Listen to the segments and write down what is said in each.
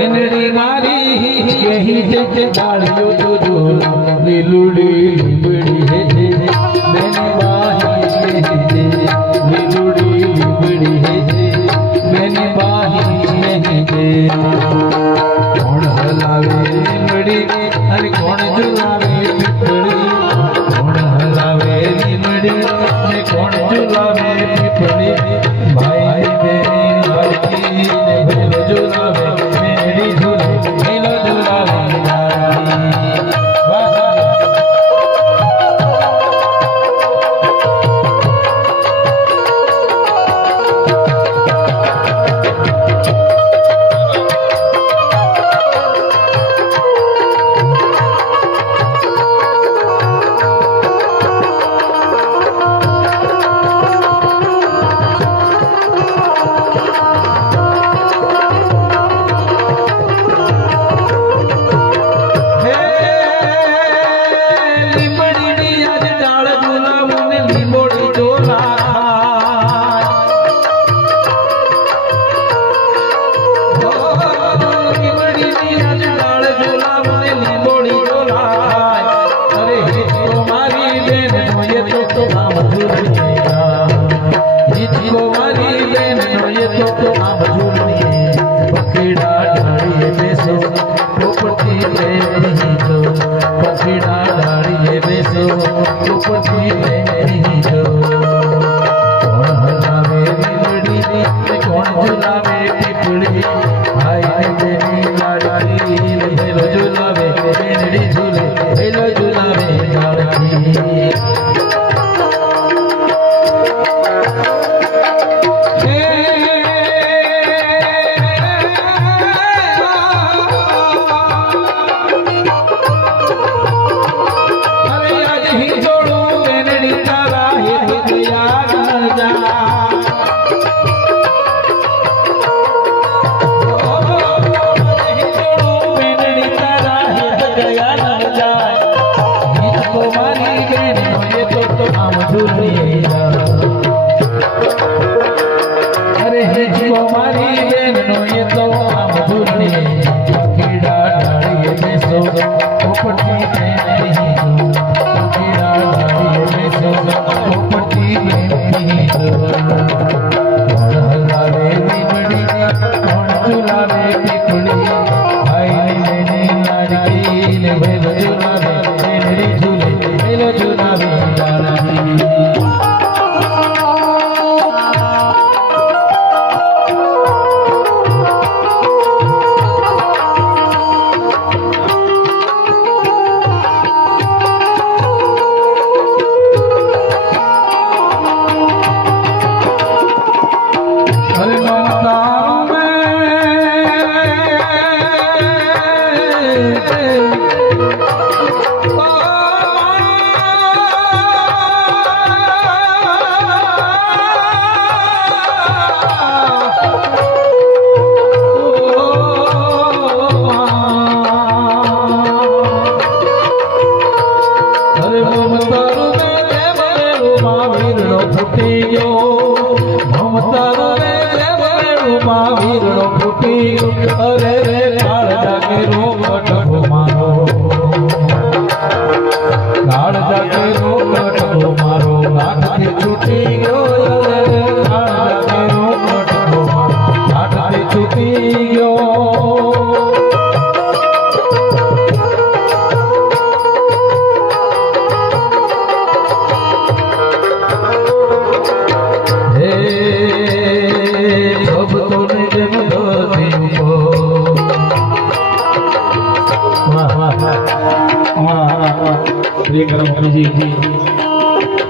મેનડી મારી કહી છે ડાળિયો જોજો લીલુડી લીમડી હે મેની બાહી કહી છે લીલુડી લીમડી હે મેની બાહી કહી છે કોણ હલાવે લીમડી અને કોણ ઝુલાવે પીપળી કોણ હલાવે લીમડી અને કોણ ઝુલાવે પીપળી ભાઈ બેની લાડકી ને ભેલ ઝુલાવે મેડી ઝૂલે ભેલ ઝુલાવે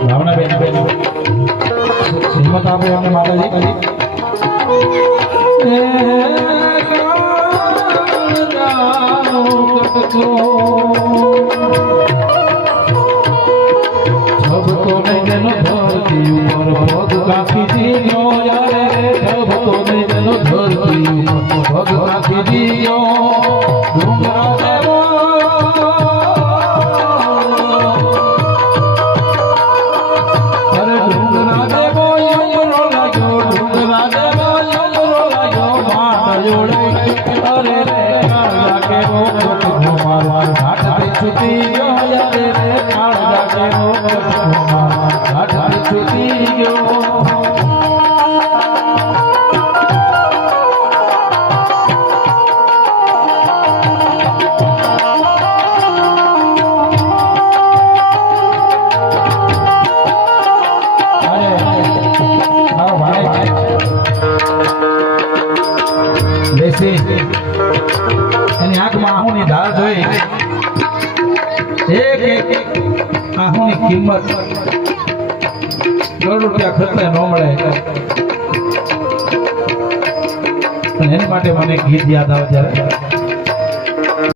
भावना बेन हिम्मत आप माता जी सब तो नहीं जनो धरती ऊपर भग काफी दियो यारे सब तो नहीं जनो धरती ऊपर भग काफी दियो डूंगरा देवो Yo અરે રે કાળજા કેવો કટકો મારવા ઘાટ છૂટી ગયો અરે રે કાળજા કેવો કટકો મારવા ઘાટ છૂટી ગયો એની આંખમાં આહુની ધાર જોઈ એક એક આહુની કિંમત ₹100 ખર્ચે ન મળે અને એની માટે મને ગીત યાદ આવે ત્યારે